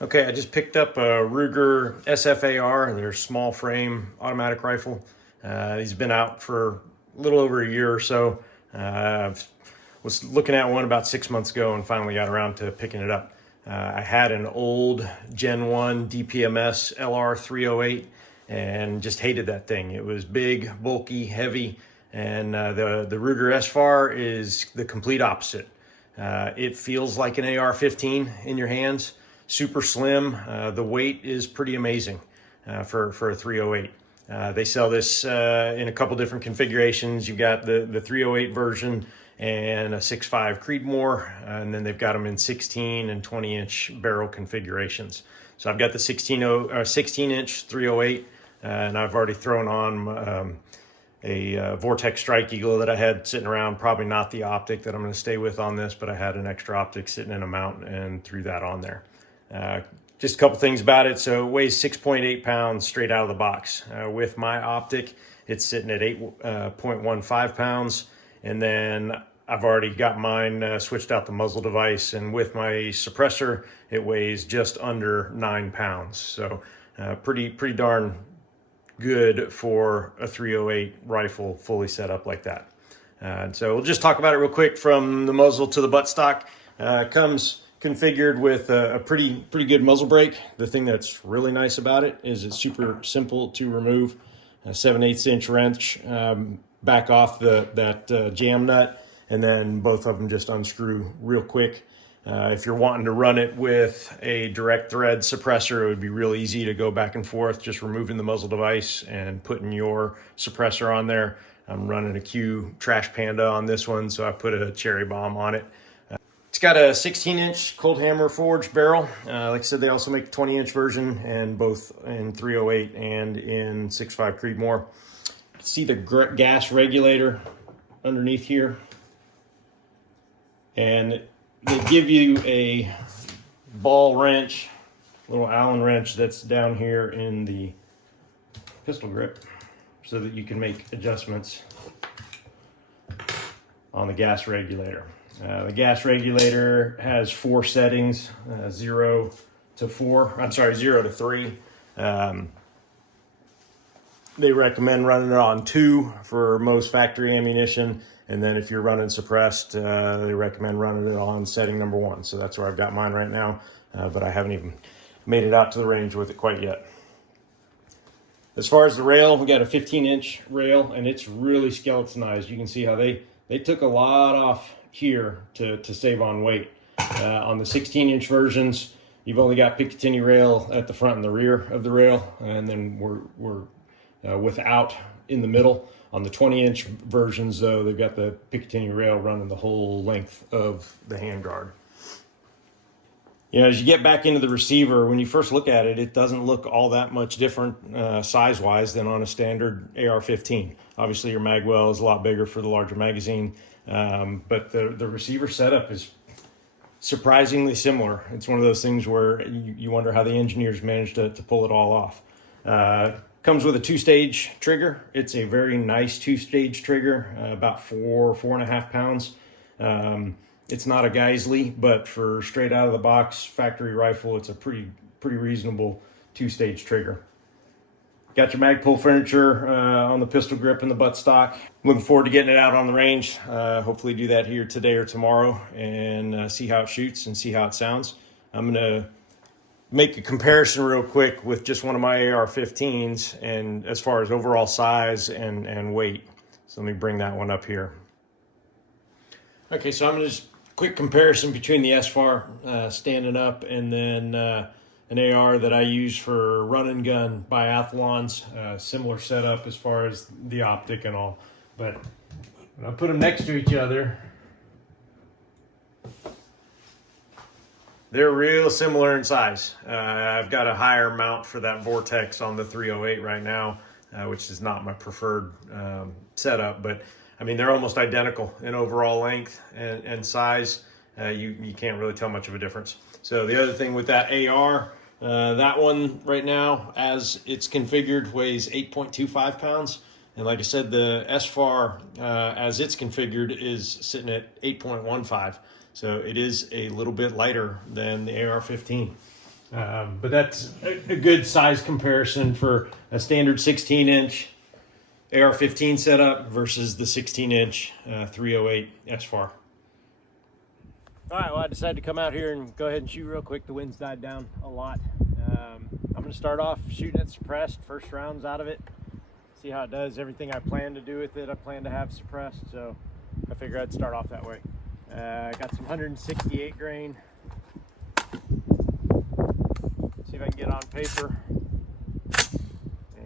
Okay, I just picked up a Ruger SFAR, their small frame automatic rifle. He's been out for a little over a year or so. I was looking at one about 6 months ago and finally got around to picking it up. I had an old Gen 1 DPMS LR 308 and just hated that thing. It was big, bulky, heavy, and the Ruger SFAR is the complete opposite. It feels like an AR-15 in your hands, super slim. The weight is pretty amazing for a 308. They sell this in a couple different configurations. You've got the 308 version and a 6.5 Creedmoor, and then they've got them in 16 and 20-inch barrel configurations. So I've got the 16-inch 308, and I've already thrown on a Vortex Strike Eagle that I had sitting around. Probably not the optic that I'm going to stay with on this, but I had an extra optic sitting in a mount and threw that on there. Just a couple things about it. So it weighs 6.8 pounds straight out of the box. With my optic, it's sitting at 8.15 pounds. And then I've already got mine switched out the muzzle device. And with my suppressor, it weighs just under 9 pounds. So pretty darn good for a 308 rifle fully set up like that. And so we'll just talk about it real quick from the muzzle to the buttstock. Comes configured with a pretty good muzzle brake. The thing that's really nice about it is it's super simple to remove. A 7/8 inch wrench back off that jam nut, and then both of them just unscrew real quick. If you're wanting to run it with a direct thread suppressor, it would be real easy to go back and forth, just removing the muzzle device and putting your suppressor on there. I'm running a Q Trash Panda on this one, so I put a cherry bomb on it. It's got a 16-inch cold hammer forged barrel. Like I said, they also make a 20-inch version, and both in 308 and in 6.5 Creedmoor. See the gas regulator underneath here, and they give you a ball wrench, little Allen wrench that's down here in the pistol grip, so that you can make adjustments on the gas regulator. The gas regulator has 4 settings, 0 to 3. They recommend running it on 2 for most factory ammunition. And then if you're running suppressed, they recommend running it on setting number 1. So that's where I've got mine right now, but I haven't even made it out to the range with it quite yet. As far as the rail, we got a 15-inch rail, and it's really skeletonized. You can see how they took a lot off here to save on weight. On the 16-inch versions, you've only got Picatinny rail at the front and the rear of the rail, and then we're without in the middle. On the 20-inch versions, though, they've got the Picatinny rail running the whole length of the handguard. You know, as you get back into the receiver, when you first look at it, it doesn't look all that much different size-wise than on a standard AR-15. Obviously, your mag well is a lot bigger for the larger magazine, but the receiver setup is surprisingly similar. It's one of those things where you wonder how the engineers managed to pull it all off. Comes with a 2-stage trigger. It's a very nice 2-stage trigger, about 4.5 pounds. It's not a Geisley, but for straight out of the box factory rifle, it's a pretty reasonable 2-stage trigger. Got your Magpul furniture on the pistol grip and the buttstock. Looking forward to getting it out on the range. Hopefully do that here today or tomorrow and see how it shoots and see how it sounds. I'm gonna make a comparison real quick with just one of my AR-15s, and as far as overall size and weight. So let me bring that one up here. Okay, so I'm gonna just quick comparison between the SFAR standing up and then an AR that I use for run and gun biathlons. Similar setup as far as the optic and all, but when I put them next to each other, they're real similar in size. I've got a higher mount for that Vortex on the 308 right now, which is not my preferred setup, but I mean, they're almost identical in overall length and size. You can't really tell much of a difference. So the other thing with that AR, that one right now, as it's configured, weighs 8.25 pounds. And like I said, the SFAR, as it's configured, is sitting at 8.15. So it is a little bit lighter than the AR-15. But that's a good size comparison for a standard 16-inch AR-15 setup versus the 16-inch 308 SFAR. All right, well, I decided to come out here and go ahead and shoot real quick. The wind's died down a lot. I'm going to start off shooting it suppressed, first rounds out of it, see how it does. Everything I plan to do with it, I plan to have suppressed, so I figured I'd start off that way. I got some 168 grain. See if I can get on paper.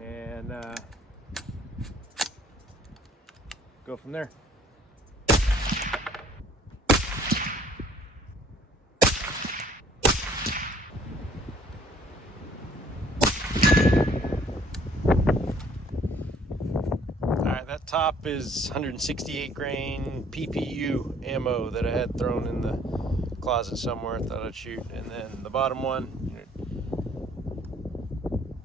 And go from there. That top is 168 grain PPU ammo that I had thrown in the closet somewhere. I thought I'd shoot. And then the bottom one,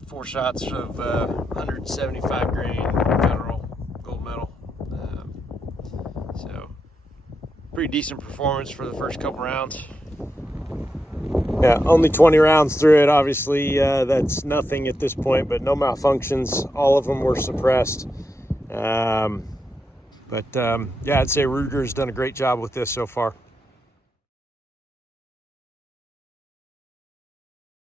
4 shots of 175 grain Federal gold medal. So pretty decent performance for the first couple rounds. Yeah, only 20 rounds through it. Obviously, that's nothing at this point, but no malfunctions. All of them were suppressed. Yeah, I'd say Ruger's done a great job with this so far.